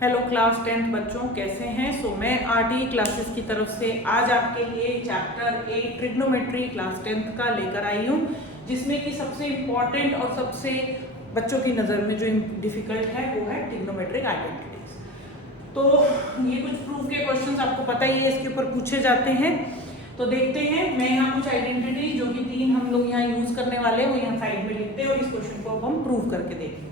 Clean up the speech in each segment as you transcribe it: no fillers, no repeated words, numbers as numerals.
Hello class 10th बच्चों, कैसे हैं? मैं आरटी क्लासेस की तरफ से आज आपके लिए चैप्टर 8 ट्रिग्नोमेट्री क्लास 10th का लेकर आई हूँ, जिसमें कि सबसे इम्पॉर्टेंट और सबसे बच्चों की नज़र में जो डिफिकल्ट है वो है ट्रिग्नोमेट्रिक आइडेंटिटीज। तो ये कुछ प्रूफ के क्वेश्चंस आपको पता ही है, इसके ऊपर पूछे जाते हैं। तो देखते हैं, मैं यहाँ कुछ आइडेंटिटी जो कि 3 हम लोग यहाँ यूज करने वाले हैं वो यहाँ साइड में लिखते हैं और इस क्वेश्चन को हम प्रूव करके देखेंगे।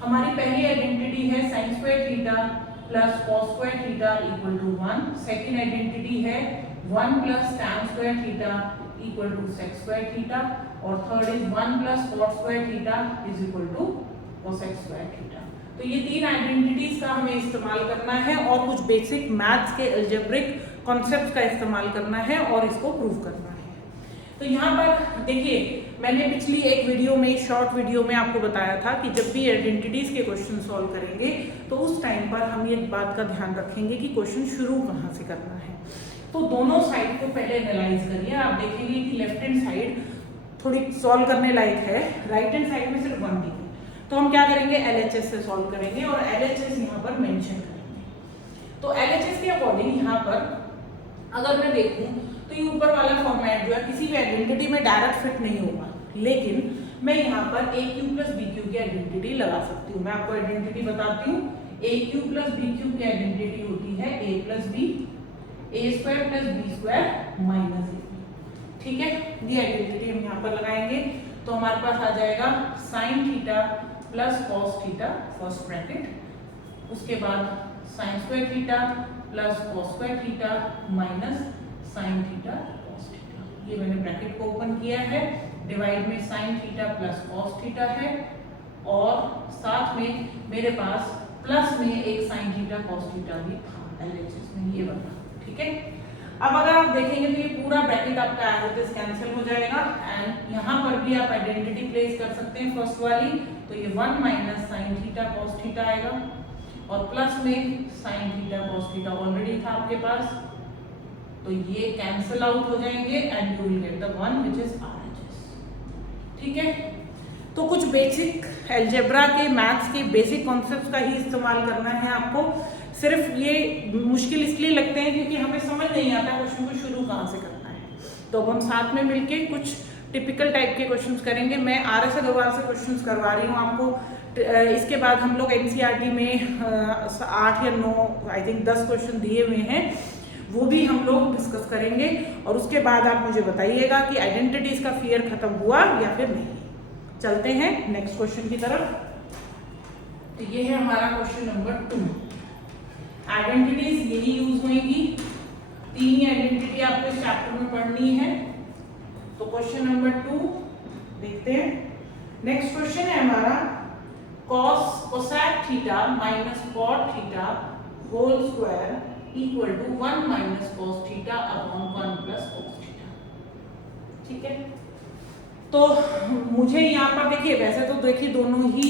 हमारी पहली आइडेंटिटी है sin square theta plus cos square theta equal to 1। Second identity है 1 plus tan square theta equal to sec square theta और third is 1 plus cot square theta is equal to cosec square theta. तो ये 3 identities का हमें इस्तेमाल करना है और कुछ बेसिक मैथ्स के अलजेब्रिक कॉन्सेप्ट का इस्तेमाल करना है और इसको प्रूव करना है। तो यहाँ पर देखिए, मैंने पिछली एक वीडियो में, शॉर्ट वीडियो में आपको बताया था कि जब भी आइडेंटिटीज के क्वेश्चन सॉल्व करेंगे तो उस टाइम पर हम ये बात का ध्यान रखेंगे कि क्वेश्चन शुरू कहाँ से करना है। तो दोनों साइड को पहले एनालाइज करिए। आप देखेंगे कि लेफ्ट हैंड साइड थोड़ी सॉल्व करने लायक है, राइट हैंड साइड में सिर्फ 1 दी। तो हम क्या करेंगे, LHS से सॉल्व करेंगे और LHS यहाँ पर मेंशन करेंगे। तो LHS के अकॉर्डिंग यहाँ पर अगर मैं देखूं तो ये ऊपर वाला फॉर्मेट जो है किसी भी आइडेंटिटी में डायरेक्ट फिट नहीं होगा, लेकिन मैं यहाँ पर AQ प्लस BQ की आइडेंटिटी लगा सकती हूँ। मैं आपको आइडेंटिटी बताती हूँ। AQ प्लस BQ की आइडेंटिटी होती है A plus B, A square plus B square minus A। ठीक है, ये आइडेंटिटी हम यहाँ पर लगाएंगे तो हमारे पास आ जाएगा sine theta plus cos theta first bracket, उसके बाद sign square theta plus cos square theta minus sine theta cos theta. ये मैंने ब्रैकेट को ओपन किया है, डिवाइड में sine theta plus cos theta है और साथ में मेरे पास प्लस में एक साइन थीटा कॉस थीटा भी था LHS में, ये बना। ठीक है, अब अगर आप देखेंगे तो ये पूरा ब्रैकेट आपका एज इट इज कैंसिल हो जाएगा एंड यहाँ पर भी आप आइडेंटिटी प्लेस कर सकते हैं फर्स्ट वाली। तो ये 1 minus sine theta cos theta आएगा और प्लस में sine theta cos theta already था आपके पास, तो ये कैंसिल आउट हो जाएंगे and you will get the one which is RHS। ठीक है, तो कुछ बेसिक अलजेब्रा के, मैथ्स के बेसिक कॉन्सेप्ट्स का ही इस्तेमाल करना है आपको। सिर्फ ये मुश्किल इसलिए लगते हैं क्योंकि हमें समझ नहीं आता क्वेश्चन को शुरू कहाँ से करना है। तो अब हम साथ में मिलके कुछ टिपिकल टाइप के क्वेश्चंस करेंगे। मैं RS अग्रवाल से क्वेश्चंस करवा रही हूँ आपको। इसके बाद हम लोग NCERT में 8 या 9 आई थिंक 10 क्वेश्चन दिए हुए हैं, वो भी हम लोग डिस्कस करेंगे और उसके बाद आप मुझे बताइएगा कि आइडेंटिटीज का फियर खत्म हुआ या फिर नहीं। चलते हैं नेक्स्ट क्वेश्चन की तरफ। तो ये है हमारा क्वेश्चन नंबर 2। आइडेंटिटीज यही यूज होंगी, 3 ही आइडेंटिटी आपको इस चैप्टर में पढ़नी है। तो क्वेश्चन नंबर 2 देखते हैं। नेक्स्ट क्वेश्चन है हमारा cosec theta minus cot theta whole square equal to 1 minus cos theta upon 1 plus cos theta. ठीक है, तो मुझे यहाँ पर देखिए, वैसे तो देखिए दोनों ही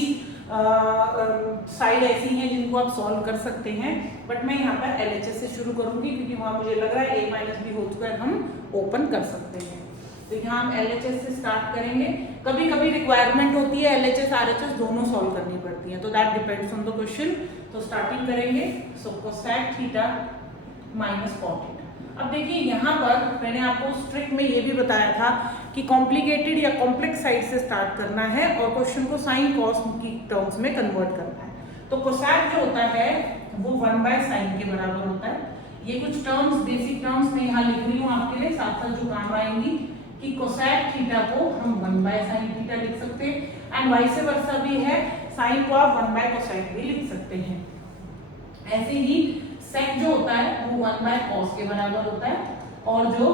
साइड ऐसी हैं जिनको आप सॉल्व कर सकते हैं, बट मैं यहाँ पर LHS से शुरू करूंगी क्योंकि वहाँ मुझे लग रहा है A minus B whole square हम ओपन कर सकते हैं। तो यहाँ हम LHS से स्टार्ट करेंगे। कभी कभी रिक्वायरमेंट होती है LHS RHS दोनों सॉल्व करनी पड़ती है, तो that depends on the question. तो स्टार्टिंग करेंगे, सो cosec theta minus cot theta. अब देखिए यहाँ पर मैंने आपको उस ट्रिक में ये भी बताया था कि कॉम्प्लिकेटेड या कॉम्प्लेक्स साइड से स्टार्ट करना है और क्वेश्चन को साइन कॉस की टर्म्स में कन्वर्ट करना है। तो cosec जो होता है वो 1/sin के बराबर होता है। ये कुछ टर्म्स, बेसिक टर्म्स मैं यहाँ लिख रही हूँ आपके लिए, साथ साथ जो काम आएंगी कि cosec थीटा को हम 1/sin थीटा लिख सकते हैं एंड वाइस वर्सा भी है, साइन को आप 1/cosec भी लिख सकते हैं। ऐसे ही sec जो होता है वो 1/cos के बराबर होता है और जो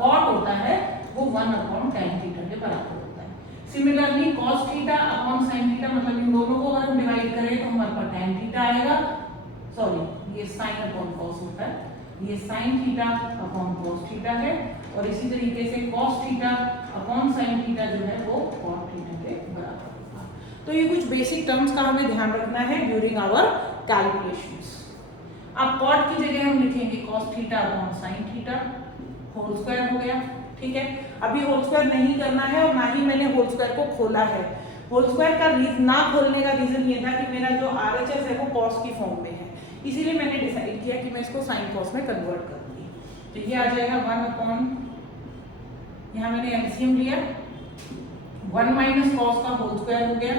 cot होता है वो 1/tan थीटा के बराबर होता है। Similarly cos theta upon sin theta, मतलब इन दोनों को अगर हम डिवाइड करें तो हमारे पास tan थीटा आएगा। सॉरी, ये sin अपॉन cos होता है, ये sin theta upon cos theta है और इसी तरीके से cos theta upon sin theta जो है वो cot थीटा के बराबर होगा। तो ये कुछ बेसिक टर्म्स का हमें ध्यान रखना है ड्यूरिंग आवर कैलकुलेशंस। अब cot की जगह हम लिखेंगे cos theta upon sin theta whole square हो गया। ठीक है, अभी होल स्क्वायर नहीं करना है और ना ही मैंने होल स्क्वायर को खोला है, होल स्क्वायर का ना खोलने का रीजन ये था कि मेरा जो RHS है वो कॉस की फॉर्म में है, इसीलिए मैंने डिसाइड किया कि मैं इसको साइन कॉस में कन्वर्ट करूंगी। तो ये आ जाएगा 1/, यहाँ मैंने एलसीएम लिया, 1 माइनस कॉस का होल स्क्वायर हो गया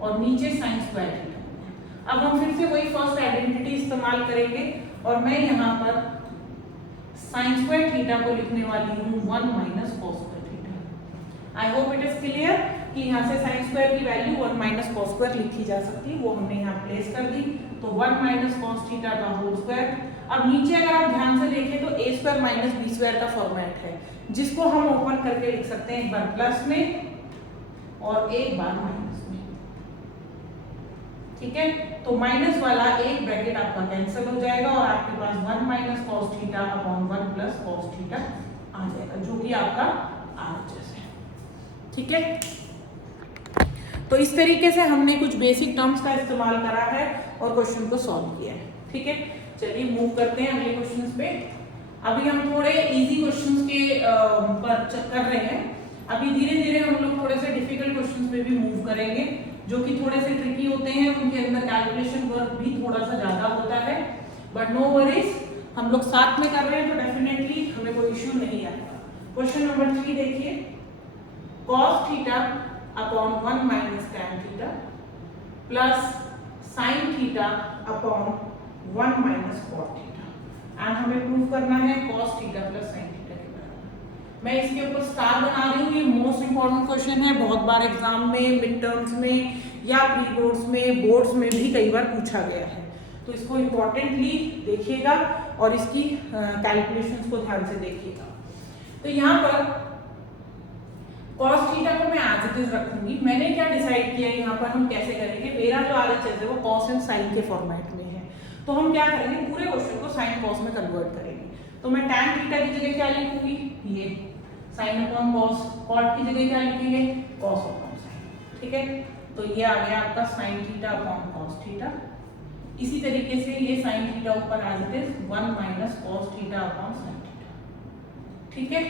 और नीचे साइन स्क्वायर थीटा। अब हम फिर से वही फर्स्ट आइडेंटिटी इस्तेमाल करेंगे और मैं यहाँ पर साइन स्क्वायर थीटा को लिखने वाली हूँ 1 minus cos square theta. I hope it is clear कि यहाँ से साइन स्क्वायर की वैल्यू 1 माइनस कॉस स्क्वायर लिखी जा सकती है, वो हमने यहाँ प्लेस कर दी। तो 1 माइनस कॉस थीटा का होल स्क्वायर। अब नीचे अगर आप ध्यान से देखें तो a square minus B square का फॉर्मेट है, जिसको हम ओपन करके लिख सकते हैं एक बार प्लस में और एक बार माइनस में। ठीक है, तो माइनस वाला एक ब्रैकेट आपका कैंसिल हो जाएगा और आपके पास 1 minus cos theta upon 1 plus cos theta आ जाएगा, जो कि आपका RHS है। ठीक है, तो इस तरीके से हमने कुछ बेसिक टर्म्स का इस्तेमाल करा है और क्वेश्चन को सॉल्व किया है। ठीक है, चलिए मूव करते हैं अगले क्वेश्चंस पे। अभी हम थोड़े इजी क्वेश्चंस के पर कर रहे हैं। अभी धीरे धीरे हम लोग थोड़े से डिफिकल्ट क्वेश्चंस पे भी मूव करेंगे, जो कि थोड़े से ट्रिकी होते हैं, उनके अंदर कैलकुलेशन वर्क भी थोड़ा सा ज्यादा होता है, बट नो वरीज, हम लोग साथ में कर रहे हैं तो डेफिनेटली हमें कोई इश्यू नहीं आएगा। क्वेश्चन नंबर 3 देखिए, cos theta upon 1 minus tan theta plus sin theta upon 1 minus cot theta, and हमें प्रूव करना है cos theta plus sin theta के बराबर। मैं इसके ऊपर स्टार बना रही हूँ, ये मोस्ट इंपॉर्टेंट क्वेश्चन है, बहुत बार एग्जाम में, मिड टर्म्स में या प्री बोर्ड्स में, बोर्ड्स में भी कई बार पूछा गया है, तो इसको इंपॉर्टेंटली देखिएगा और इसकी कैलकुलेशंस को ध्यान से देखिएगा। तो यहाँ पर cos थीटा को मैं एज इट इज रखूंगी। मैंने क्या डिसाइड किया यहाँ पर हम कैसे करेंगे, मेरा जो RHS है वो cos एंड sin के फॉर्मेट में है, तो हम क्या करेंगे, पूरे क्वेश्चन को sin cos में कन्वर्ट करेंगे। तो मैं tan थीटा की जगह क्या लिखूंगी, ये sin अपॉन cos, cot की जगह क्या लिखेंगे, cos अपॉन sin। ठीक है, तो ये आ गया आपका sin theta upon cos theta. इसी तरीके से ये sin थीटा ऊपर as it is 1 minus cos theta upon sin theta. ठीक है,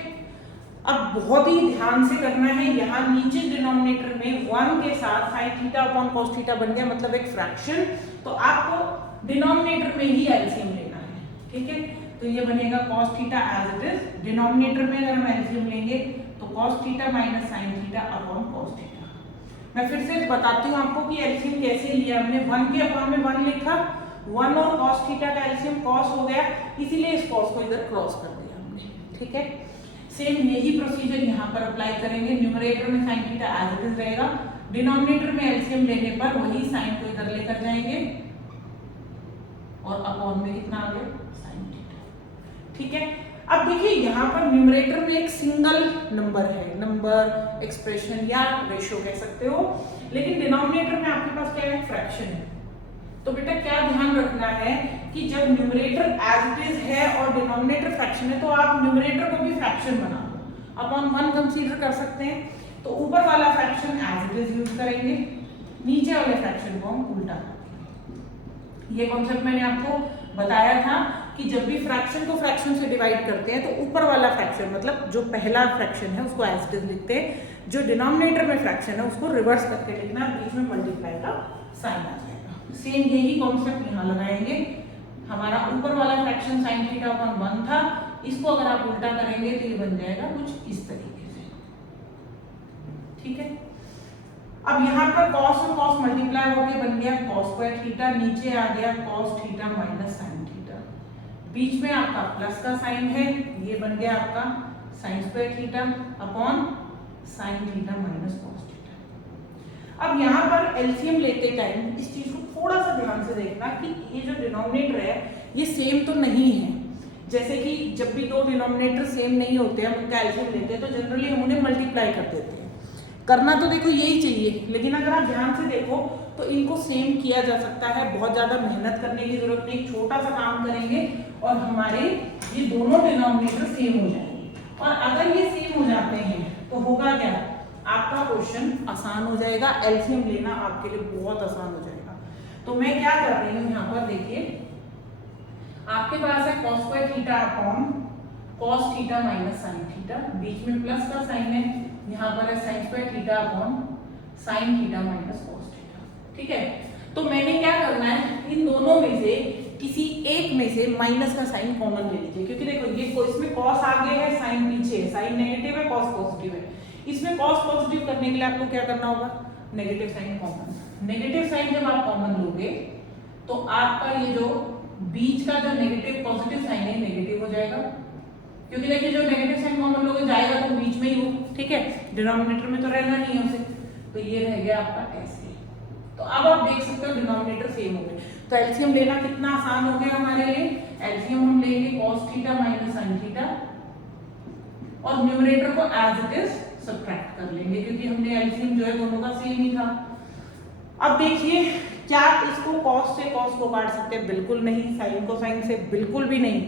अब बहुत ही ध्यान से करना है, यहाँ नीचे डिनोमिनेटर में 1 के साथ sin theta upon cos theta बन गया, मतलब एक फ्रैक्शन, तो आपको डिनोमिनेटर में ही एलसीएम लेना है। ठीक है, तो ये बनेगा cos theta as it is, denominator में अगर हम एलसीएम लेंगे तो cos theta minus sin theta upon cos theta. मैं फिर से बताती हूँ आपको कि एलसीएम कैसे लिया हमने, 1 के अपॉन में 1 लिखा, 1 और cos थीटा का एलसीएम cos हो गया, इसीलिए इस cos को इधर क्रॉस कर दिया हमने। ठीक है, सेम यही प्रोसीजर यहाँ पर अप्लाई करेंगे। न्यूमरेटर में sin theta as it is रहेगा, डिनोमिनेटर में एलसीएम लेने पर वही साइन को इधर लेकर जाएंगे और अपॉन में कितना आ गया, sin थीटा। ठीक है, अब देखिए यहाँ पर न्यूमरेटर में एक सिंगल नंबर है, नंबर, एक्सप्रेशन या रेशियो कह सकते हो, लेकिन डिनोमिनेटर में आपके पास क्या है, फ्रैक्शन है। तो बेटा क्या ध्यान रखना है कि जब न्यूमरेटर एज इट इज है और डिनोमिनेटर फ्रैक्शन है, तो आप न्यूमरेटर को भी फ्रैक्शन बना दो, अपॉन 1 कंसीडर कर सकते हैं, तो ऊपर वाला fraction as it is use करेंगे, नीचे वाले फ्रैक्शन को हम उल्टा करेंगे। ये कॉन्सेप्ट मैंने आपको बताया था कि जब भी फ्रैक्शन को फ्रैक्शन से डिवाइड करते हैं तो ऊपर वाला फ्रैक्शन, मतलब जो पहला फ्रैक्शन है उसको एज इट इज लिखते हैं, जो डिनोमिनेटर में फ्रैक्शन है उसको रिवर्स करके लिखना, बीच में मल्टीप्लाई का साइन आ जाएगा। सेम यही कॉन्सेप्ट यहाँ लगाएंगे, हमारा ऊपर वाला फ्रैक्शन sin थीटा अपॉन 1 था, इसको अगर आप उल्टा करेंगे तो ये बन जाएगा कुछ इस तरीके से। ठीक है, अब यहाँ पर cos और cos मल्टीप्लाई होके बन गया cos स्क्वायर थीटा, नीचे आ गया cos theta minus sin theta, बीच में आपका प्लस का साइन है, ये बन गया आपका sin square theta upon sin theta minus cos theta. अब यहाँ पर एलसीएम लेते टाइम इस चीज को थोड़ा सा ध्यान से देखना कि ये जो डिनोमिनेटर है ये सेम तो नहीं है। जैसे कि जब भी दो डिनोमिनेटर सेम नहीं होते हम उनका एलसीएम लेते हैं तो जनरली हम उन्हें मल्टीप्लाई कर देते हैं। करना तो देखो यही चाहिए, लेकिन अगर आप ध्यान से देखो तो इनको सेम किया जा सकता है, बहुत ज्यादा मेहनत करने की जरूरत नहीं, छोटा सा काम करेंगे और हमारे ये दोनों डिनोमिनेटर सेम हो जाएंगे। और अगर ये सेम हो जाते हैं तो होगा क्या, आपका क्वेश्चन आसान हो जाएगा, एलसीएम लेना आपके लिए बहुत आसान हो जाएगा। तो मैं क्या कर रही हूँ यहाँ पर देखिए, आपके पास है cos square theta upon cos theta minus sin theta, बीच में प्लस का साइन है, यहाँ पर है sine square theta upon sine theta minus cos theta. ठीक है, तो मैंने क्या करना है, इन दोनों में से किसी एक में से माइनस का साइन कॉमन ले लीजिए, क्योंकि देखो ये इसमें कॉस आगे है, साइन पीछे है, साइन नेगेटिव है, कॉस पॉजिटिव है। इसमें कॉस पॉजिटिव करने के लिए आपको क्या करना होगा, negative sign common. Negative sign जब आप कॉमन लोगे तो आपका ये जो बीच का जो नेगेटिव पॉजिटिव साइन है नेगेटिव हो जाएगा, क्योंकि देखिए जो नेगेटिव साइन कॉमन लोगे जाएगा तो बीच में ही हो। ठीक है, डिनोमिनेटर में तो रहना नहीं है उसे, तो ये रह गया आपका ऐसे। तो अब आप देख सकते हो डिनोमिनेटर सेम हो गए, तो एलसीएम लेना कितना आसान हो गया हमारे लिए। एलसीएम हम लेंगे cos theta minus sin theta और न्यूमरेटर को एज इट इज सब्ट्रैक्ट कर लेंगे, क्योंकि हमने एलसीएम जो है दोनों का सेम ही था। अब देखिए, क्या इसको cos से cos को काट सकते हैं? बिल्कुल नहीं। sin को sin से बिल्कुल भी नहीं।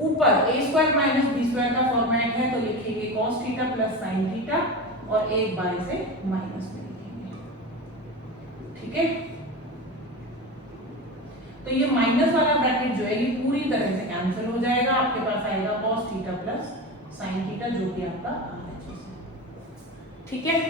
ऊपर a square minus b square का फॉर्मेट है, तो लिखेंगे cos theta plus sin theta और एक बार इसे माइनस में लिखेंगे। ठीक है, तो ये माइनस वाला ब्रैकेट जो है ये पूरी तरह से कैंसिल हो जाएगा, आपके पास आएगा cos theta plus sin theta जो कि आपका RHS है। ठीक है,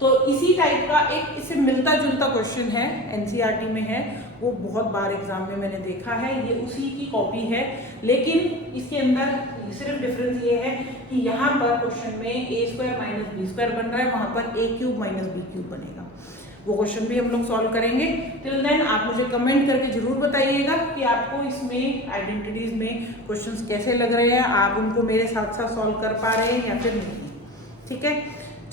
तो इसी टाइप का एक इससे मिलता जुलता क्वेश्चन है, एनसीईआरटी में है, वो बहुत बार एग्जाम में मैंने देखा है, ये उसी की कॉपी है, लेकिन इसके अंदर सिर्फ डिफरेंस ये है कि यहाँ पर क्वेश्चन में a square minus B square बन रहा है, वहां पर a cube minus B cube बनेगा। वो क्वेश्चन भी हम लोग सॉल्व करेंगे। टिल देन आप मुझे कमेंट करके जरूर बताइएगा कि आपको इसमें आइडेंटिटीज में क्वेश्चंस कैसे लग रहे हैं, आप उनको मेरे साथ साथ सॉल्व कर पा रहे हैं या फिर नहीं। ठीक है,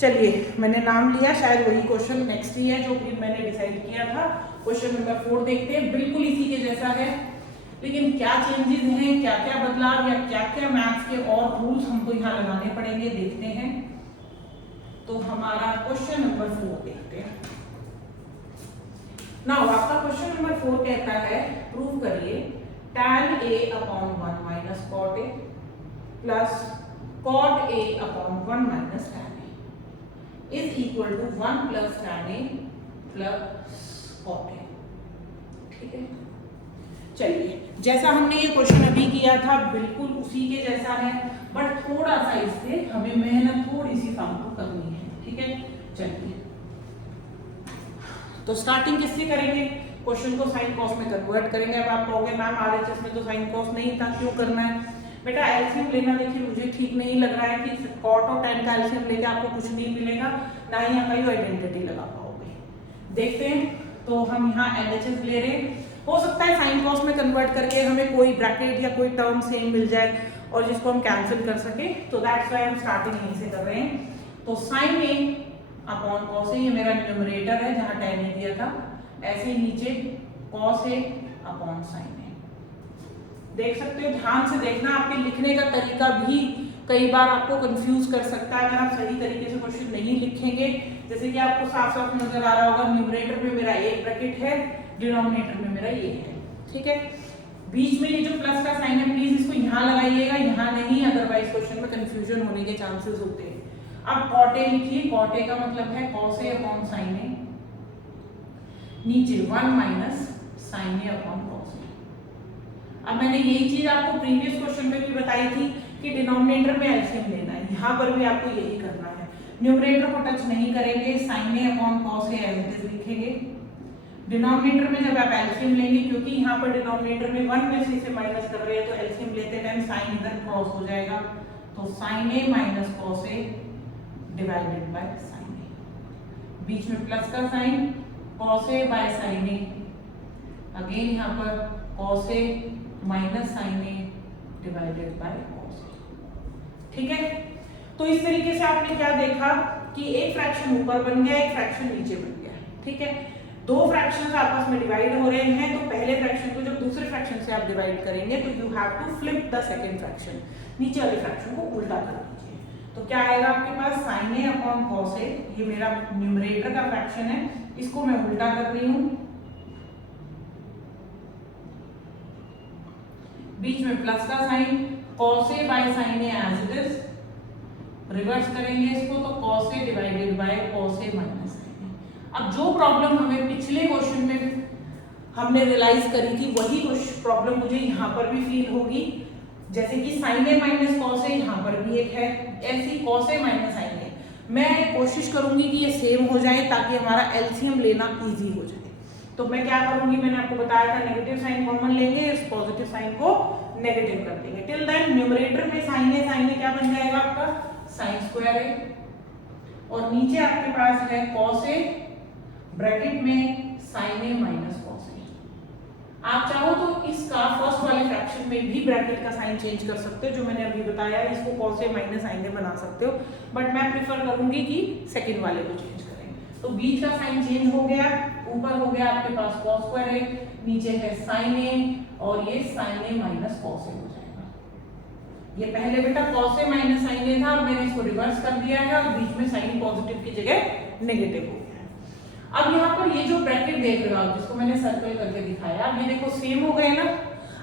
चलिए मैंने नाम लिया, शायद वही क्वेश्चन नेक्स्ट ही है जो कि मैंने डिसाइड किया था। क्वेश्चन नंबर 4 देखते हैं, बिल्कुल इसी के जैसा है, लेकिन क्या चेंजेस हैं, क्या क्या बदलाव या क्या क्या मैथ्स के और रूल्स हमको यहाँ लगाने पड़ेंगे, देखते हैं। तो हमारा क्वेश्चन नंबर 4 देखते हैं। नाउ आपका क्वेश्चन नंबर 4 कहता है प्रूव करिए tan a upon 1 minus cot a plus cot a upon 1 minus tan a is equal to 1 plus tan a plus cot a। ठीक है, चलिए जैसा हमने ये क्वेश्चन अभी किया था बिल्कुल उसी के जैसा है, बट थोड़ा सा इससे हमें मेहनत थोड़ी सी काम को करनी है। ठीक है, चलिए तो स्टार्टिंग किससे करेंगे, क्वेश्चन को साइन कॉस में कन्वर्ट करेंगे। अब आप कहोगे मैम आरएचएस में तो साइन कॉस नहीं था, क्यों करना है? बेटा एलसीएम लेना देखिए मुझे ठीक नहीं लग रहा है कि कॉट और tan का एलसीएम लेके आपको कुछ नहीं मिलेगा, ना ही यहाँ का आइडेंटिटी लगा पाओगे। देखते हैं, तो हम यहाँ एलएचएस ले रहे हैं, हो सकता है साइन कॉस में कन्वर्ट करके हमें कोई ब्रैकेट या कोई टर्म सेम मिल जाए और जिसको हम कैंसिल कर सके, तो दैट्स व्हाई हम स्टार्टिंग यहीं से कर रहे हैं। तो sign A upon cos A, ये मेरा न्यूमरेटर है जहां tan ए दिया था, ऐसे ही नीचे कॉस ए अपॉन साइन ए। देख सकते हो, ध्यान से देखना, आपके लिखने का तरीका भी कई बार आपको कंफ्यूज कर सकता है अगर आप सही तरीके से क्वेश्चन नहीं लिखेंगे। जैसे कि आपको साफ साफ नजर आ रहा होगा, न्यूमरेटर में मेरा एक ब्रैकेट है, डिनोमिनेटर में मेरा ये है। ठीक है, बीच में ये जो प्लस का साइन है प्लीज इसको यहाँ लगाइएगा, यहाँ नहीं, अदरवाइज क्वेश्चन में कंफ्यूजन होने के चांसेस होते हैं। अब cot a लिखिए, cot a का मतलब है cos a upon sin a, नीचे 1 minus sin a upon cos a। अब मैंने यही चीज आपको प्रीवियस क्वेश्चन में भी बताई थी कि डिनोमिनेटर में एलसीएम लेना है, यहाँ पर भी आपको यही करना है। न्यूमरेटर को टच नहीं करेंगे, sin a upon cos a as it is लिखेंगे। डिनोमिनेटर में जब आप एलसीएम लेंगे, क्योंकि यहाँ पर डिनोमिनेटर में 1 में से इसे माइनस कर रहे हैं, तो एलसीएम लेते टाइम साइन इधर क्रॉस हो जाएगा, तो sin a minus cos a divided by sin a, बीच में प्लस का sign cos a by sin a, again यहाँ पर cos a minus sin a divided by cos a। ठीक है, तो इस तरीके से आपने क्या देखा कि एक फ्रैक्शन ऊपर बन गया, एक फ्रैक्शन नीचे बन गया। ठीक है, दो फ्रैक्शंस आपस में डिवाइड हो रहे हैं, तो पहले फ्रैक्शन को जब दूसरे फ्रैक्शन से आप डिवाइड करेंगे तो you have to flip the second fraction, नीचे वाले फ्रैक्शन को उल्टा कर दीजिए। तो क्या आएगा आपके पास sin a upon cos a, ये मेरा न्यूमरेटर का फ्रैक्शन है, इसको मैं उल्टा कर रही हूं, बीच में प्लस का sign cos a by sin a as it is, reverse करेंगे इसको तो cos a divided by cos a minus sin a। अब जो प्रॉब्लम हमें पिछले क्वेश्चन में हमने रियलाइज करी थी वही प्रॉब्लम मुझे यहाँ पर भी फील होगी, जैसे कि sin a minus cos a यहाँ पर भी एक है, ऐसी cos a minus sin a। मैं कोशिश करूंगी कि ये सेम हो जाए ताकि हमारा एलसीएम लेना इजी हो जाए। तो मैं क्या करूंगी, मैंने आपको बताया था नेगेटिव साइन कॉमन लेंगे, इस पॉजिटिव साइन को नेगेटिव कर देंगे। टिल देन न्यूमरेटर में साइन है क्या बन जाएगा आपका साइन स्क्वायर है, और नीचे आपके पास है कॉस ए, ब्रैकेट में साइन ए माइनस कॉस ए। आप चाहो तो इसका फर्स्ट वाले फ्रैक्शन में भी ब्रैकेट का साइन चेंज कर सकते हो, जो मैंने अभी बताया है, इसको कॉस ए माइनस साइन ए बना सकते हो, बट मैं प्रेफर करूंगी कि सेकंड वाले को चेंज करें। तो बीच का साइन चेंज हो गया, ऊपर हो गया आपके पास कॉस स्क्वायर है, नीचे है साइन ए, और ये साइन ए माइनस कॉस ए हो जाएगा। ये पहले बेटा कॉस ए माइनस साइन ए था, अब मैंने इसको रिवर्स कर दिया है और बीच में साइन पॉजिटिव की जगह नेगेटिव हो गया है। अब यहाँ पर ये जो ब्रैकेट देख रहे हो आप, जिसको मैंने सर्कल करके दिखाया, अब ये देखो सेम हो गए ना,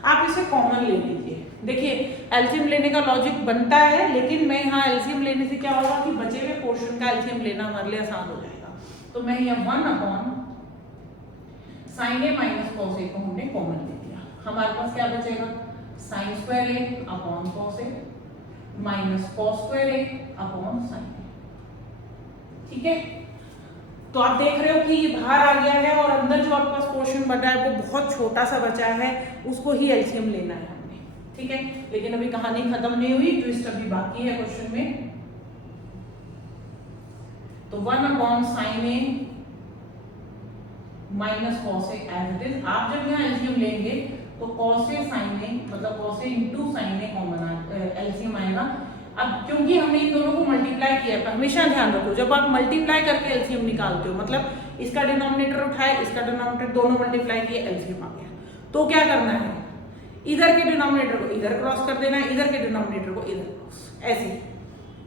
आप इसे कॉमन ले लीजिए। देखिए एलसीएम लेने का लॉजिक बनता है, लेकिन मैं यहाँ एलसीएम लेने से क्या होगा कि बचे हुए पोर्शन का एलसीएम लेना हमारे लिए आसान हो जाएगा। तो मैं यहाँ 1 upon sine A minus cos ए को हमने कॉमन ले लिया। हमारे पास क्या बचेगा, sign square A upon cos A minus cos square A upon sine ए। ठीक है, तो आप देख रहे हो कि ये बाहर आ गया है और अंदर जो आपके पास पोर्शन बचा है वो बहुत छोटा सा बचा है, उसको ही एलसीएम लेना है हमने। ठीक है, लेकिन अभी कहानी खत्म नहीं हुई, ट्विस्ट अभी बाकी है क्वेश्चन में। तो 1 upon sine A minus cos A as it is. आप जब यहाँ एलसीएम लेंगे तो कॉस ए साइन ए मतलब cos A into sine A common LCM आएगा। अब क्योंकि हमने इन दोनों को मल्टीप्लाई किया है, हमेशा ध्यान रखो जब आप मल्टीप्लाई करके एलसीएम निकालते हो, मतलब इसका डिनोमिनेटर उठाए, इसका डिनोमिनेटर, दोनों मल्टीप्लाई किए, एलसीएम आ गया, तो क्या करना है, इधर के डिनोमिनेटर को इधर क्रॉस कर देना है, इधर के डिनोमिनेटर को इधर क्रॉस, ऐसे।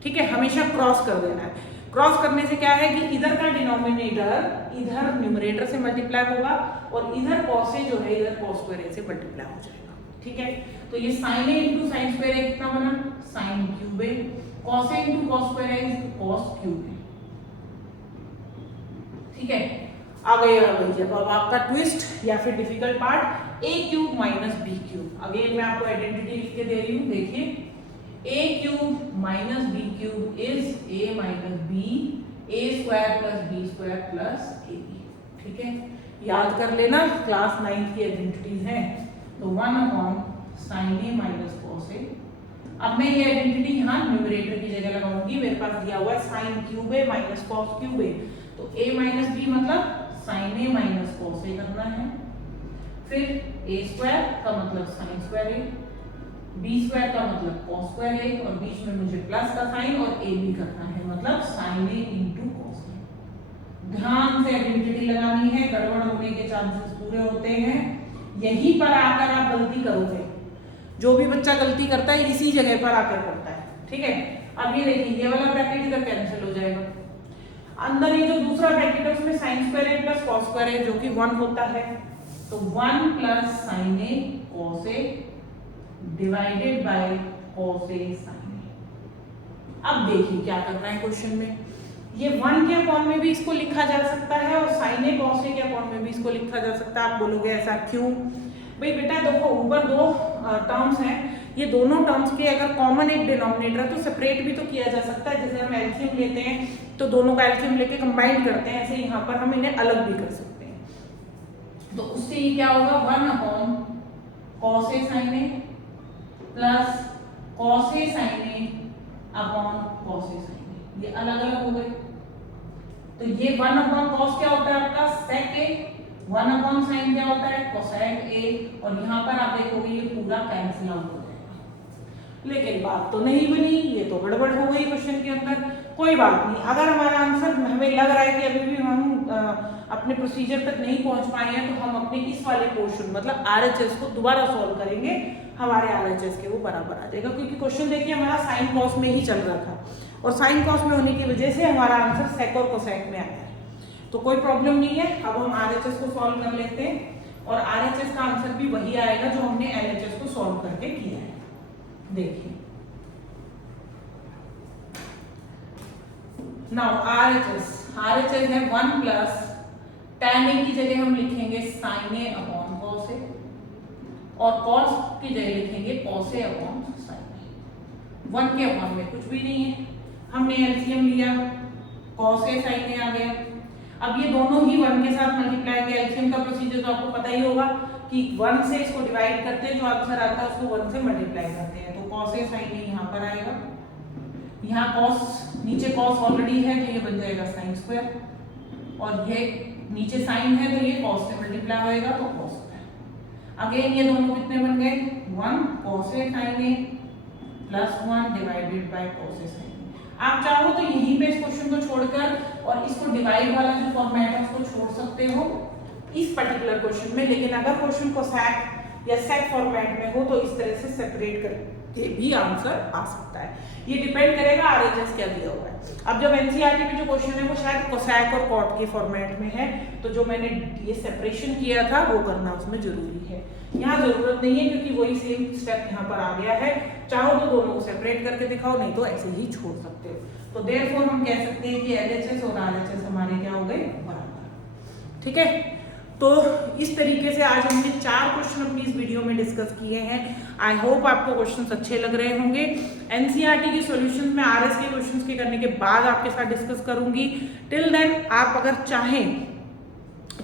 ठीक है, हमेशा क्रॉस कर देना है। क्रॉस करने से क्या है कि इधर का डिनोमिनेटर इधर न्यूमरेटर से मल्टीप्लाई होगा और इधर कॉस ए जो है इधर कॉस स्क्वायर ए से मल्टीप्लाई हो जाएगा। ठीक है, तो ये साइन ए इंटू साइन स्क्वायर ए कितना बना, साइन क्यूब ए, कॉस ए इंटू कॉस स्क्वायर ए कॉस क्यूब ए। ठीक है, आ गई जब अब आपका ट्विस्ट या फिर difficult part, A cube minus B cube. Again मैं आपको आइडेंटिटी लिख के दे रही हूँ, देखिए a cube minus B cube is a minus B, a square plus B square plus A B. ठीक है, याद कर लेना, क्लास 9 की आइडेंटिटीज हैं। तो 1 upon sine A minus cos ए। अब मैं ये आइडेंटिटी यहाँ न्यूमरेटर की जगह लगाऊंगी, मेरे पास दिया हुआ है साइन क्यूब ए माइनस कॉस क्यूब ए, तो a माइनस बी मतलब साइन ए माइनस कॉस ए करना है, फिर a स्क्वायर का मतलब साइन स्क्वायर ए, बी स्क्वायर का मतलब कॉस स्क्वायर ए, और बीच में मुझे प्लस का साइन और ए बी करना है, मतलब sign A into cos A. ध्यान से आइडेंटिटी लगानी है, गड़बड़ होने के चांसेस पूरे होते हैं। यहीं पर आकर आप गलती करोगे, जो भी बच्चा गलती करता है इसी जगह पर आकर करता है। ठीक है, अब ये देखिए ये वाला ब्रैकेट इधर कैंसिल हो जाएगा, अंदर ये जो दूसरा ब्रैकेट है उसमें sine square A plus cos square A जो कि 1 होता है, तो 1 plus sine A cos A divided by cos A sine A. अब देखिए क्या करना है क्वेश्चन में, ये 1 के अपॉन में भी इसको लिखा जा सकता है और साइन ए कॉस ए के अपॉन में भी इसको लिखा जा सकता है। आप बोलोगे ऐसा क्यों? भाई बेटा देखो, ऊपर दो टर्म्स हैं, ये दोनों टर्म्स के अगर कॉमन एक डिनोमिनेटर है तो सेपरेट भी तो किया जा सकता है। जैसे हम एलसीएम लेते हैं तो दोनों का एलसीएम लेके कंबाइन करते हैं, ऐसे यहाँ पर हम इन्हें अलग भी कर सकते हैं। तो उससे ये क्या होगा, 1 upon cos A sine A plus cos A sine A upon cos A sine ए, ये अलग अलग हो गए। तो ये 1 अपॉन कॉस क्या होता है आपका सेक ए, 1 अपॉन साइन क्या होता है कोसेक ए, और यहाँ पर आप देखोगे ये पूरा कैंसिल आउट हो जाएगा। लेकिन बात तो नहीं बनी, ये तो गड़बड़ हो गई क्वेश्चन के अंदर। कोई बात नहीं, अगर हमारा आंसर हमें लग रहा है कि अभी भी हम अपने प्रोसीजर तक नहीं पहुंच पाए हैं, तो हम अपने इस वाले पोर्शन मतलब आरएचएस को दोबारा सॉल्व करेंगे, हमारे आरएचएस के वो बराबर आ जाएगा। क्योंकि क्वेश्चन देखिए हमारा साइन कॉस में ही चल रहा था और साइन कॉस में होने की वजह से हमारा आंसर सेक और कोसेक में आया है, तो कोई प्रॉब्लम नहीं है। अब हम आरएचएस को सॉल्व कर लेते हैं और आरएचएस का आंसर भी वही आएगा जो हमने एलएचएस को सॉल्व करके किया है। देखिए नाउ आरएचएस है 1 प्लस tan ए की जगह हम लिखेंगे sin ए अपॉन cos ए, और cos की जगह लिखेंगे cos ए अपॉन sin ए। 1 के अपॉन में कुछ भी नहीं है, हमने एलसीएम लिया cos A sin A आ गया। अब ये दोनों ही 1 के साथ मल्टीप्लाई किया, एलसीएम का प्रोसीजर तो आपको पता ही होगा कि 1 से इसको डिवाइड करते हैं, जो आंसर आता है उसको 1 से मल्टीप्लाई करते हैं, तो cos A sin A यहाँ पर आएगा। यहाँ cos, नीचे cos ऑलरेडी है तो ये बन जाएगा sin स्क्वायर, और ये नीचे sin है तो ये cos से मल्टीप्लाई होएगा तो cos स्क्वायर। अगेन ये दोनों कितने बन गए, 1 cos A sin A plus 1 divided by cos A sin A। आप चाहो तो यहीं पे इस क्वेश्चन को छोड़कर और इसको डिवाइड वाला जो फॉर्मेट है उसको छोड़ सकते हो इस पर्टिकुलर क्वेश्चन में, लेकिन अगर क्वेश्चन को सैक या सेक फॉर्मेट में हो तो इस तरह से सेपरेट करके भी आंसर आ सकता है। ये डिपेंड करेगा आरएचएस क्या दिया हुआ है। अब जब एनसीईआरटी में जो क्वेश्चन है वो शायद कोसैक और कॉट के फॉर्मेट में है, तो जो मैंने ये सेपरेशन किया था वो करना उसमें जरूरी है। यहाँ जरूरत नहीं है क्योंकि वही सेम स्टेप यहाँ पर आ गया है। चाहो तो दोनों को सेपरेट करके दिखाओ, नहीं तो ऐसे ही छोड़ सकते हो। तो देयरफॉर हम कह सकते हैं कि एलएचएस और आरएचएस हमारे क्या हो गए, बराबर। ठीक है, तो इस तरीके से आज हमने 4 क्वेश्चन अपनी इस वीडियो में डिस्कस किए हैं। आई होप आपको क्वेश्चंस अच्छे लग रहे होंगे। एनसीईआरटी के सॉल्यूशंस में आरएस के क्वेश्चंस के करने के बाद आपके साथ डिस्कस करूंगी। टिल देन आप अगर चाहें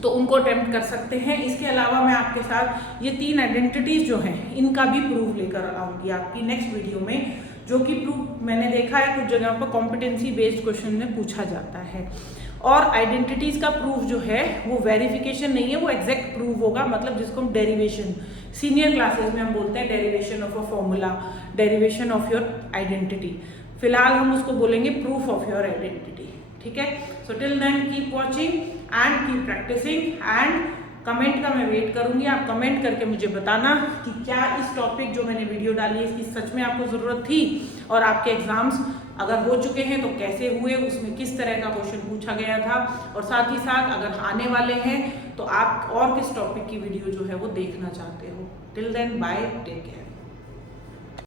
तो उनको अटेम्प्ट कर सकते हैं। इसके अलावा मैं आपके साथ ये 3 आइडेंटिटीज जो हैं इनका भी प्रूफ लेकर आऊंगी आपकी नेक्स्ट वीडियो में, जो कि प्रूफ मैंने देखा है कुछ जगह पर कॉम्पिटेंसी बेस्ड क्वेश्चन में पूछा जाता है। और आइडेंटिटीज का प्रूफ जो है वो वेरिफिकेशन नहीं है, वो एग्जैक्ट प्रूफ होगा, मतलब जिसको हम डेरिवेशन सीनियर क्लासेस में हम बोलते हैं derivation of a formula, derivation of your identity. फिलहाल हम उसको बोलेंगे प्रूफ ऑफ योर आइडेंटिटी। ठीक है, so till then keep watching and keep practising and comment का मैं वेट करूंगी। आप कमेंट करके मुझे बताना कि क्या इस टॉपिक जो मैंने वीडियो डाली है इसकी सच में आपको ज़रूरत थी, और आपके एग्जाम्स अगर हो चुके हैं तो कैसे हुए, उसमें किस तरह का क्वेश्चन पूछा गया था, और साथ ही साथ अगर आने वाले हैं तो आप और किस टॉपिक की वीडियो जो है वो देखना चाहते हो। Till then bye, take care.